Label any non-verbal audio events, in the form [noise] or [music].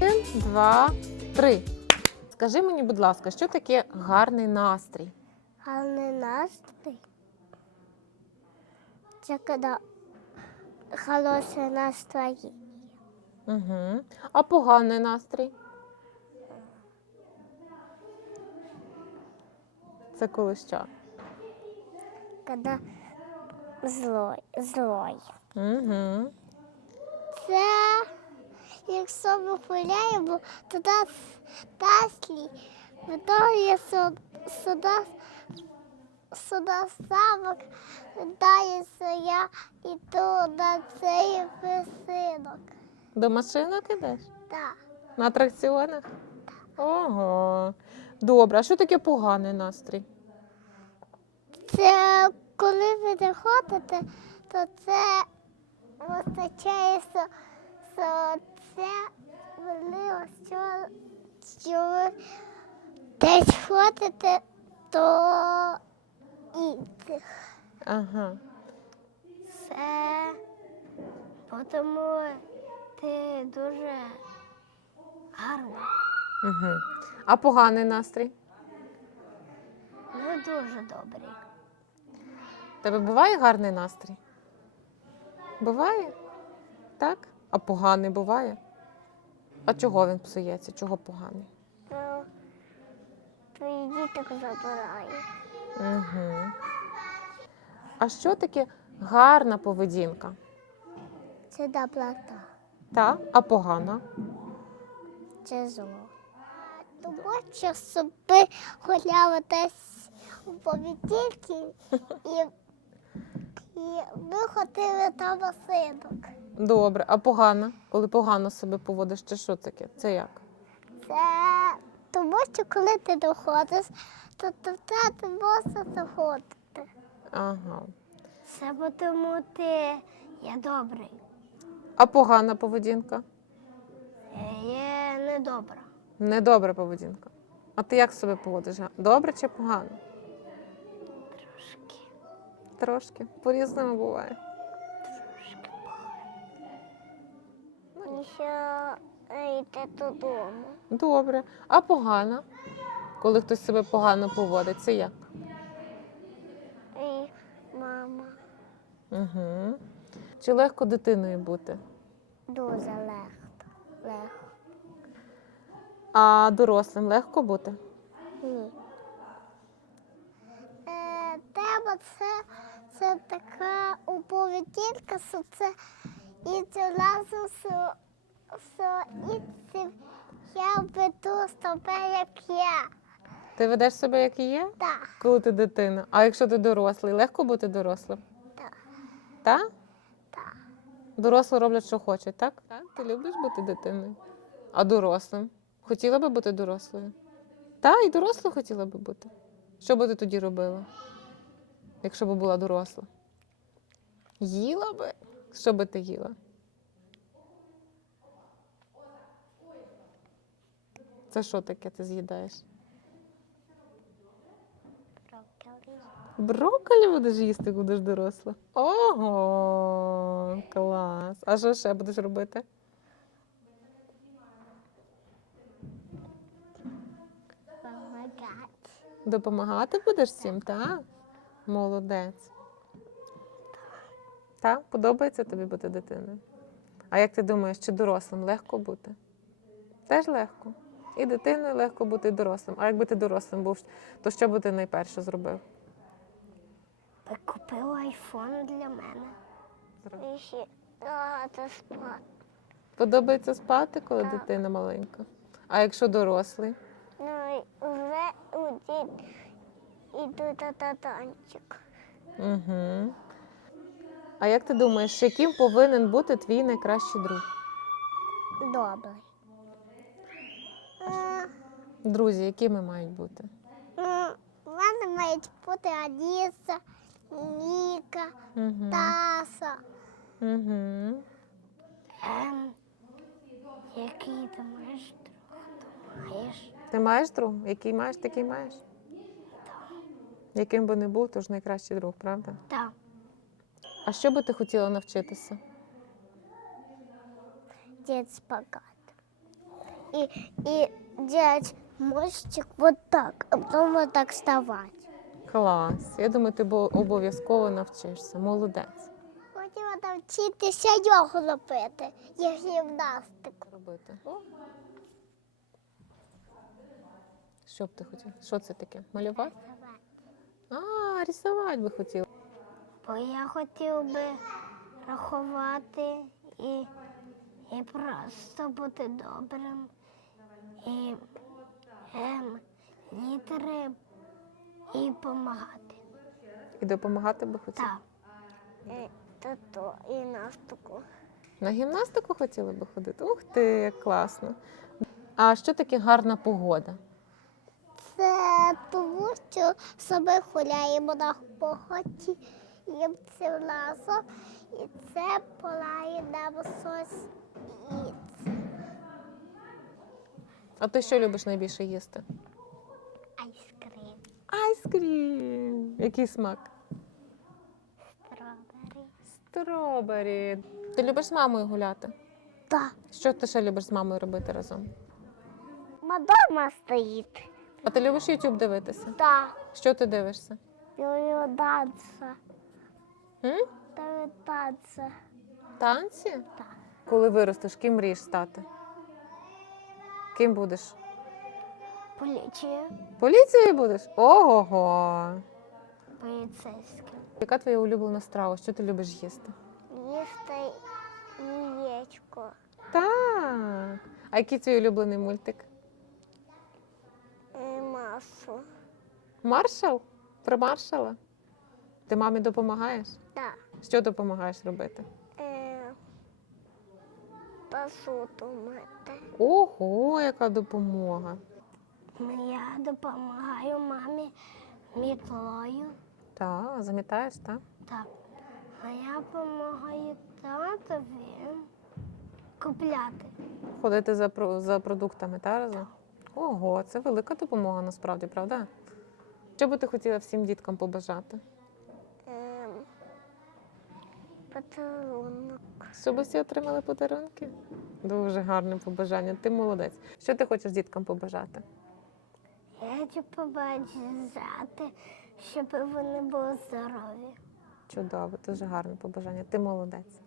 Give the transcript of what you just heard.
Один, два, три. Скажи мені, будь ласка, що таке гарний настрій? Гарний настрій. Це коли хороше настроєння. Угу. А поганий настрій? Це коли що? Коли злой. злой. Угу. Це якщо ми гуляємо, то нас таслі, витає сюди, сюди самок, дається я іду на цей висинок. До машинок ідеш? Так. На атракціонах? Ого. Добре, а що таке поганий настрій? Це коли ви не ходите, то це вистачає, що, що що, десь ходите, то інших. Ага. Це тому ти дуже гарна. Угу. А поганий настрій? Не дуже добрий. Тебе буває гарний настрій? Буває? Так? А поганий буває? А чого він псується? Чого поганий? Ну, твої діток забирає. Угу. А що таке гарна поведінка? Це доброта. Так? А погана? Це зло. Тому що собі гуляли десь у повітільки і, [laughs] і ми ходили там синок. Добре, а погана? Коли погано себе поводиш, це що таке? Це як? Це тому, що коли ти доходиш, то до тебе можна заходити. Ага. Це тому ти є добрий. А погана поведінка? Є недобра. Недобра поведінка. А ти як себе поводиш? Добре чи погано? Трошки. По-різному буває. Трошки погано. Ще йти додому. Добре. А погана? Коли хтось себе погано поводить, це як? І мама Угу. Чи легко дитиною бути? дуже легко. Легко. А дорослим легко бути? Ні. Е, тема це, це така поведінка, що це і це разом, що, що і це я веду себе, як я. Ти ведеш себе, як і є, Так, коли ти дитина. А якщо ти дорослий, легко бути дорослим? так, Так? так. Дорослі роблять, що хочуть, так? Так? Ти любиш бути дитиною? А дорослим? Хотіла би бути дорослою? Так, і дорослою хотіла би бути. Що би ти тоді робила, якщо б була доросла? Їла би? Що би ти їла? Це що таке ти з'їдаєш? Брокколі. Будеш їсти, будеш доросла. Ого, клас. А що ще будеш робити? Допомагати будеш всім, так? Молодець. Так? Подобається тобі бути дитиною? А як ти думаєш, чи дорослим легко бути? Теж легко. І дитиною легко бути, і дорослим. А якби ти дорослим був, то що би ти найперше зробив? Купив айфон для мене. І ще багато спати. Подобається спати, коли Так. дитина маленька? А якщо дорослий? Ну, і вже один іду на танчик. Угу. А як ти думаєш, яким повинен бути твій найкращий друг? Добрий. Е, Друзі, якими мають бути? ну, в мене мають бути Аліса, Ніка, Угу. Таса. Угу. Ем, який ти маєш друг? Ти маєш друг? Який маєш, такий маєш? Яким би не був, то ж найкращий друг, правда? Так. А що би ти хотіла навчитися? делать спагат. И, и делать мостик вот так, а потом вот так вставать. Клас. Я думаю, ти обов'язково навчишся. Молодець. Хотіла навчитися йогу робити і гімнастику. Робити. Що б ти хотіла? Що це таке? Малювати? А, рисувати би хотіла. Бо я хотів би рахувати і, і просто бути добрим. І ем, літери і допомагати. І допомагати би хотіла. Так. І, то, і настуку. На гімнастику хотіла би ходити? Ух ти, як класно. А що таке гарна погода? Це тому, що себе гуляємо на погоді, їм це разом, і це полає нам щось. А ти що любиш найбільше їсти? айскрим, Айскрім. Який смак? стробері. Стробері. Ти любиш з мамою гуляти? Так. Що ти ще любиш з мамою робити разом? Мадома стоїть. А ти любиш YouTube дивитися? Так. Що ти дивишся? Йо танця. М? Та танця. Танці? Так. Коли виростеш, ким мрієш стати? Ким будеш? Поліція. Поліцією будеш? Ого. Поліцейська. Яка твоя улюблена страва? Що ти любиш їсти? Їсти яєчко. Так. А який твій улюблений мультик? Масу. Маршал? Про маршала? Ти мамі допомагаєш? Так. Що допомагаєш робити? Е, Посуду мити. Ого, яка допомога. Я допомагаю мамі мітлою. Так, замітаєш, так? Так. А я допомагаю татові купляти. Ходити за, про- за продуктами, та разом? Ого, це велика допомога насправді, правда? Що би ти хотіла всім діткам побажати? Ем, подарунок. Щоб всі отримали подарунки? Дуже гарне побажання. Ти молодець. Що ти хочеш діткам побажати? Я хочу побачити, щоб вони були здорові. Чудово, дуже гарне побажання. Ти молодець.